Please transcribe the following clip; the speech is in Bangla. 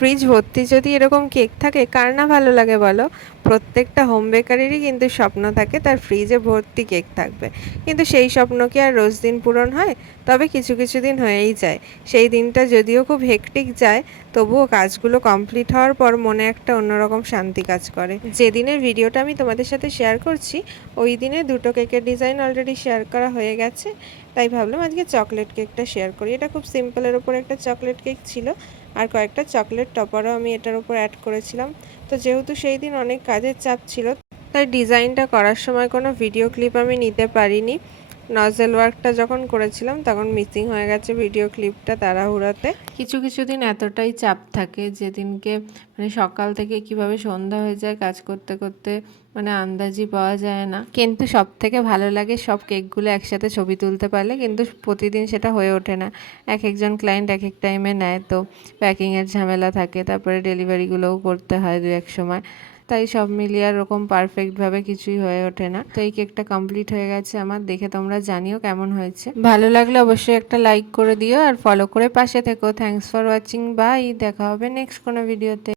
ফ্রিজ ভর্তি যদি এরকম কেক থাকে কার না ভালো লাগে বলো। প্রত্যেকটা হোম বেকারেরই কিন্তু স্বপ্ন থাকে তার ফ্রিজে ভর্তি কেক থাকবে, কিন্তু সেই স্বপ্ন কি আর রোজ দিন পূরণ হয়? তবে কিছু কিছু দিন হয়েই যায়। সেই দিনটা যদিও খুব হেক্টিক যায়, তবুও কাজগুলো কমপ্লিট হওয়ার পর মনে একটা অন্যরকম শান্তি কাজ করে। যেদিনের ভিডিওটা আমি তোমাদের সাথে শেয়ার করছি ওই দিনে দুটো কেকের ডিজাইন অলরেডি শেয়ার করা হয়ে গেছে, তাই ভাবলাম আজকে চকলেট কেকটা শেয়ার করি। এটা খুব সিম্পলের ওপর একটা চকলেট কেক ছিল, আর কয়েকটা চকলেট টপারও আমি এটার উপর অ্যাড করেছিলাম। তো যেহেতু সেই দিন অনেক কাজের চাপ ছিল, তাই ডিজাইনটা করার সময় কোনো ভিডিও ক্লিপ আমি নিতে পারিনি। নজেল ওয়ার্কটা যখন করেছিলাম তখন মিসিং হয়ে গেছে ভিডিও ক্লিপটা তাড়াহুড়োতে। কিছু কিছু দিন এতটাই চাপ থাকে যেদিনকে মানে সকাল থেকে কিভাবে সন্ধ্যা হয়ে যায় কাজ করতে করতে মানে আন্দাজই পাওয়া যায় না। কিন্তু সব থেকে ভালো লাগে সব কেকগুলো একসাথে ছবি তুলতে পারলে, কিন্তু প্রতিদিন সেটা হয়ে ওঠে না। এক একজন ক্লায়েন্ট এক এক টাইমে নেয়, তো প্যাকিংয়ের ঝামেলা থাকে, তারপরে ডেলিভারিগুলোও করতে হয় দু এক সময়, তাই সব মিলিয়ে আর ওরকম পারফেক্টভাবে কিছুই হয়ে ওঠে না। তো এই কেকটা কমপ্লিট হয়ে গেছে আমার, দেখে তোমরা জানিও কেমন হয়েছে। ভালো লাগলে অবশ্যই একটা লাইক করে দিও আর ফলো করে পাশে থেকো। Thanks for watching, bye. দেখা হবে নেক্সট কোনো ভিডিওতে।